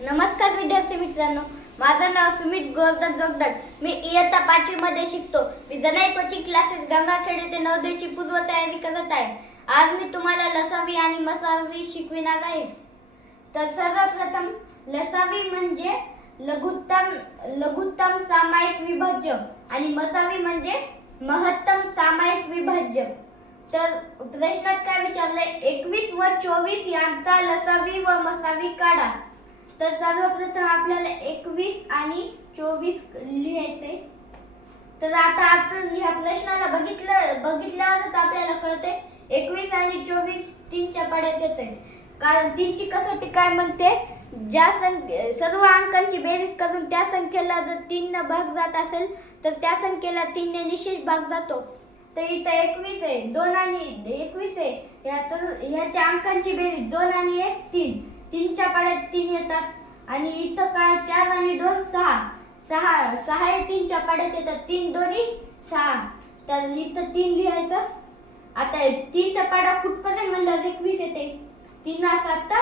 नमस्कार विद्यार्थी मित्रांनो माझं नाव सुमित गोवर्धन जोगदड मी इयत्ता पाचवी मध्ये शिकतो. मी जनाई कोचिंग क्लासेस गंगाखेड येथे नवदेची पूर्व तयारी करत आहे. आज मी तुम्हाला लसावी आणि मसावी शिकविणार आहे. तर सर्वप्रथम लसावी म्हणजे लघुत्तम लघुत्तम सामायिक विभाज्य आणि मसावी म्हणजे महत्तम सामायिक विभाज्य. तर प्रश्नात काय विचारलंय? एकवीस व चोवीस यांचा लसावी व मसावी काढा. तर सर्वप्रथम आपल्याला एकवीस आणि चोवीस लिहायचे तर आता आपण ह्या प्रश्नाला बघितलं बघितल्यावरच आपल्याला कळते एकवीस आणि चोवीस तीनच्या पाड्यात येते कारण तीनची कसोटी काय म्हणते? ज्या संख्ये सर्व अंकांची बेरीज करून त्या संख्येला जर तीन भाग जात असेल तर त्या संख्येला तीनने निशेष भाग जातो. तर इथं एकवीस आहे दोन आणि एकवीस आहे. या सर्व ह्याच्या अंकांची बेरीज दोन आणि एक तीन. तीनच्या पाड्यात तीन येतात. आणि इथं काय? चार आणि दोन सहा. सहा सहा हे तीनच्या पाड्यात येतात. तीन दोन्ही सहा. तर इथं तीन लिहायचं. आता तीनचा पाडा कुठपर्यंत म्हणलं? एकवीस येते. तीन सात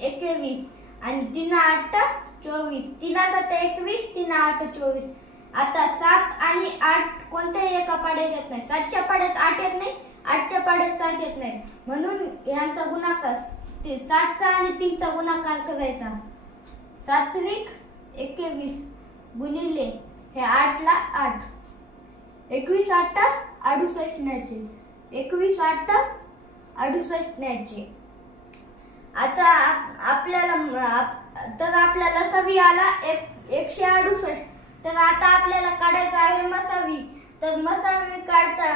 एकवीस. आणि तीन आठ चोवीस. तीन सात एकवीस. तीन आठ चोवीस. आता सात आणि आठ कोणत्याही एका पाड्यात येत नाही. सातच्या पाड्यात आठ येत नाही. आठच्या पाड्यात सात येत नाही. म्हणून ह्यांचा गुणाकार ते सातचा आणि तीनचा गुणाकार करायचा. सात्विक एकवीस गुणिले हे आठला आठ. एकवीस आठ अडुसष्ट न्यायचे. एकवीस आठ अडुसष्ट न्यायचे. आता आपल्याला तर आपल्याला लसावी आला एक एकशे अडुसष्ट. तर आता आपल्याला काढायचं आहे मसावी. तर मसावी काढता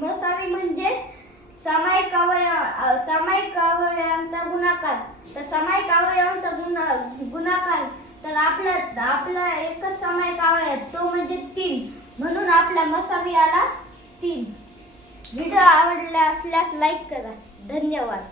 मसावी म्हणजे सामायिक अवयव सामायिक अवयवांचा गुणाकार. तर सामायिक अवयवांचा गुणा गुणाकार तर आपला आपला एकच सामायिक अवयव तो म्हणजे तीन. म्हणून आपला मसावी आला तीन. व्हिडिओ आवडला असल्यास लाईक करा. धन्यवाद.